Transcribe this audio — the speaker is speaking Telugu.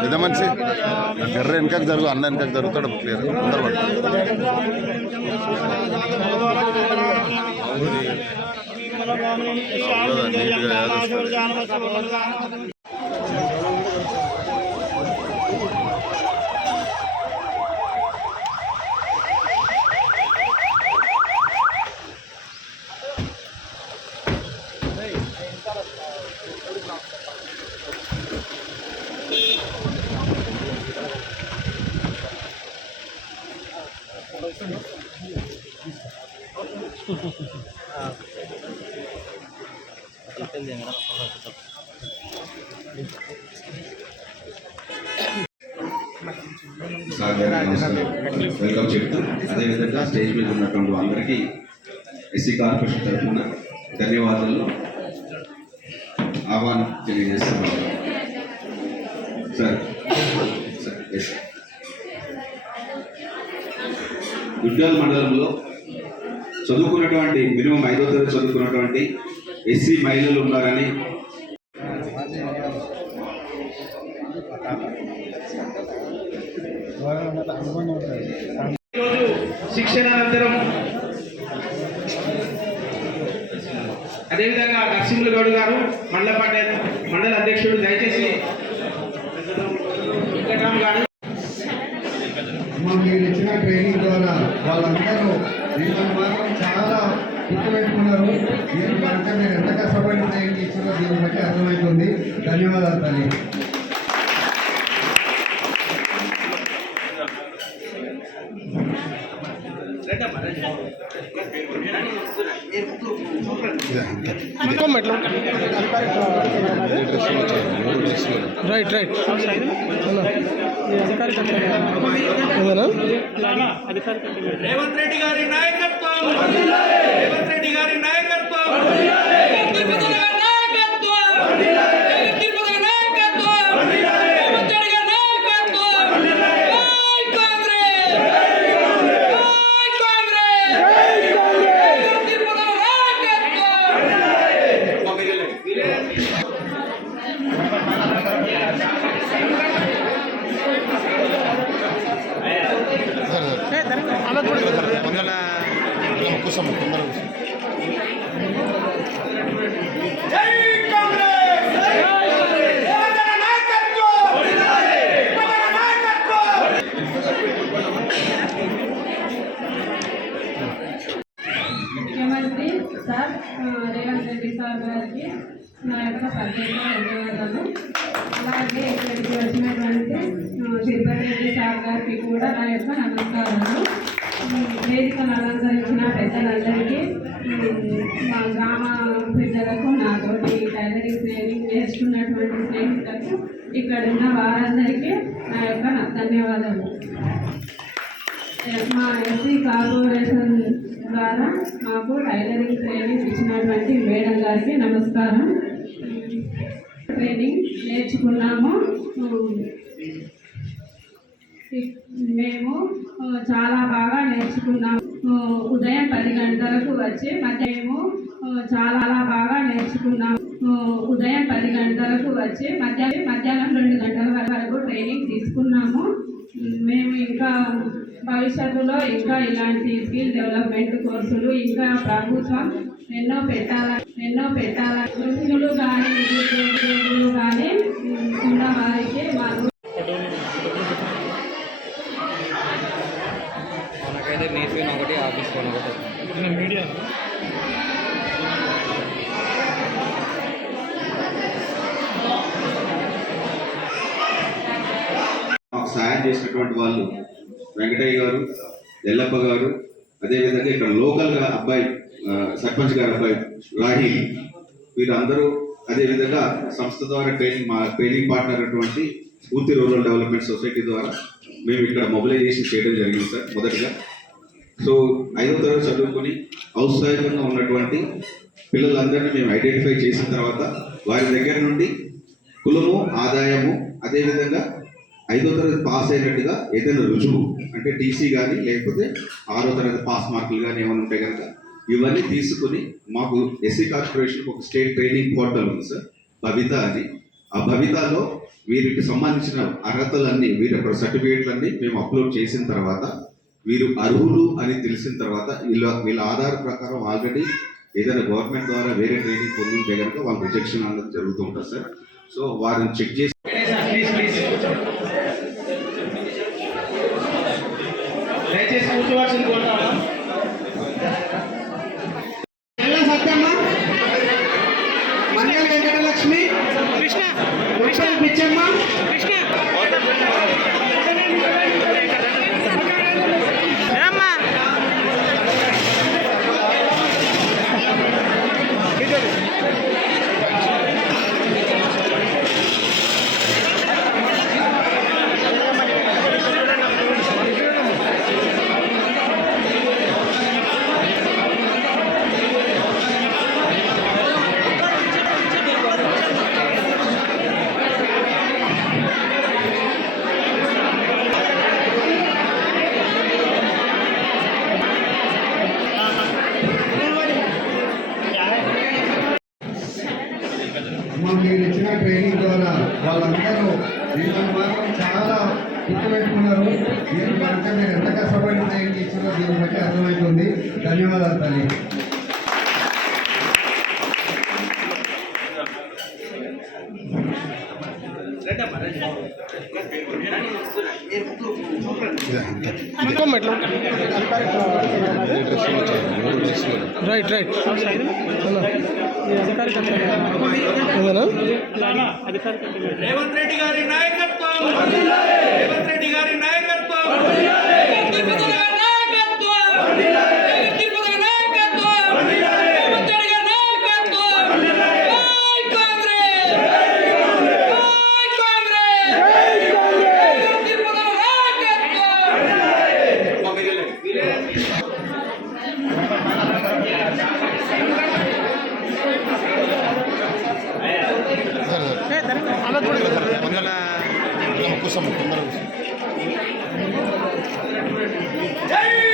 ముందుగా మనిషి ఎర్ర వెనకకు జరుగు అన్న వెనకకు జరుగుతాడు క్లియర్ అందరూ వెల్కమ్ చెప్తూ అదేవిధంగా స్టేజ్ మీద ఉన్నటువంటి అందరికీ ఎస్సీ కార్పొరేషన్ తరఫున ధన్యవాదాలు ఆహ్వానం తెలియజేస్తున్నాను. సార్ దుడ్డాల్ మండలంలో చదువుకున్నటువంటి మినిమం 5వ తరగతి చదువుకున్నటువంటి ఎస్సీ మహిళలు ఉన్నారని శిక్షణ అనంతరం అదేవిధంగా నరసింహులు గౌడ్ గారు మండల అధ్యక్షుడు దయచేసి వెంకటరామ్ గారు మాకు ఇచ్చిన ట్రైనింగ్ ద్వారా వాళ్ళందరూ దీని మాత్రం చాలా గుర్తుపెట్టుకున్నారు. దీని కనుక మీరు ఎంత కష్టపడి ట్రైనింగ్ ఇచ్చారో దీన్ని బట్టి అర్థమవుతుంది. ధన్యవాదాలు తల్లి. రైట్ రైట్ రేవంత్ రెడ్డి గారి నాయకత్వం, రేవంత్ రెడ్డి గారి నాయకత్వం, ముఖ్యమంత్రి సార్ రేవంత్ రెడ్డి సార్ గారికి నా యొక్క ప్రత్యేక ధన్యవాదాలు. అలాగే ఇక్కడికి వచ్చినటువంటి తిరుపతి రెడ్డి సార్ గారికి కూడా నా యొక్క నమస్కారాలు. వేదికను అలంకరించిన పెద్దలందరికీ, మా గ్రామ పెద్దలకు, నాతోటి టైలరింగ్ ట్రైనింగ్ నేర్చుకున్నటువంటి స్నేహితులకు, ఇక్కడ ఉన్న వారందరికీ నా యొక్క ధన్యవాదాలు. మా ఎస్సీ కార్పొరేషన్ ద్వారా మాకు టైలరింగ్ ట్రైనింగ్ ఇచ్చినటువంటి మేడం గారికి నమస్కారం. ట్రైనింగ్ నేర్చుకున్నాము. మేము చాలా బాగా నేర్చుకున్నాము. ఉదయం 10 గంటలకు వచ్చి చాలా బాగా నేర్చుకున్నాము. ఉదయం 10 గంటలకు వచ్చి మధ్యాహ్నం 2 గంటల వరకు ట్రైనింగ్ తీసుకున్నాము. మేము ఇంకా భవిష్యత్తులో ఇంకా ఇలాంటి స్కిల్ డెవలప్మెంట్ కోర్సులు ఇంకా ప్రభుత్వం ఎన్నో పెట్టాల వృద్ధులు కానీ నిరుద్యోగులు కానీ ఉన్న వారికి మాకు ఒకటి ఆఫీస్ మీడియా సాయం చేసినటువంటి వాళ్ళు వెంకటయ్య గారు, ఎల్లప్ప గారు, అదేవిధంగా ఇక్కడ లోకల్గా అబ్బాయి సర్పంచ్ గారు అబ్బాయి రాహి, వీరందరూ అదేవిధంగా సంస్థ ద్వారా ట్రైనింగ్ పార్ట్నర్ అటువంటి స్ఫూర్తి రూరల్ డెవలప్మెంట్ సొసైటీ ద్వారా మేము ఇక్కడ మొబిలైజేషన్ చేయడం జరిగింది సార్. మొదటగా సో 5వ తరగతి చదువుకొని ఔత్సాహికంగా ఉన్నటువంటి పిల్లలందరినీ మేము ఐడెంటిఫై చేసిన తర్వాత వారి దగ్గర నుండి కులము, ఆదాయము, అదేవిధంగా 5వ తరగతి పాస్ అయినట్టుగా ఏదైనా రుజువు అంటే టీసీ కానీ లేకపోతే 6వ తరగతి పాస్ మార్కులు కానీ ఏమైనా ఉంటే కనుక ఇవన్నీ తీసుకుని మాకు ఎస్సీ కార్పొరేషన్ ఒక స్టేట్ ట్రైనింగ్ పోర్టల్ ఉంది సార్, భవిత అని. ఆ భవితాలో వీరికి సంబంధించిన అర్హతలన్నీ, వీరి యొక్క సర్టిఫికేట్లన్నీ మేము అప్లోడ్ చేసిన తర్వాత వీరు అర్హులు అని తెలిసిన తర్వాత వీళ్ళ ఆధార్ ప్రకారం ఆల్రెడీ ఏదైనా గవర్నమెంట్ ద్వారా వేరే ట్రైనింగ్ పొందుంటే కనుక వాళ్ళ రిజెక్షన్ అన్నది జరుగుతూ ఉంటుంది సార్. సో వారిని చెక్ చేసి దయచేసి కూర్చోవాల్సింది కోరుతాను. ఎల్ల సత్యమ్మ, మంగళ వెంకటలక్ష్మి, కృష్ణ, పిచ్చమ్మ, కృష్ణ, మీరు ఇచ్చిన ట్రైనింగ్ ద్వారా వాళ్ళందరూ దీనిని మాత్రం చాలా గుర్తుపెట్టుకున్నారు. దీని కనుక మీరు ఎంత కష్టపడి ట్రైనింగ్ ఇచ్చారో దీన్ని బట్టి అర్థమవుతుంది. ధన్యవాదాలు తల్లి. రైట్ రైట్ రేవంత్ రెడ్డి గారి నాయకత్వం, రేవంత్ రెడ్డి గారి నాయకత్వం, కూర్చోమ్మ, తొందరగా కూర్చో. జై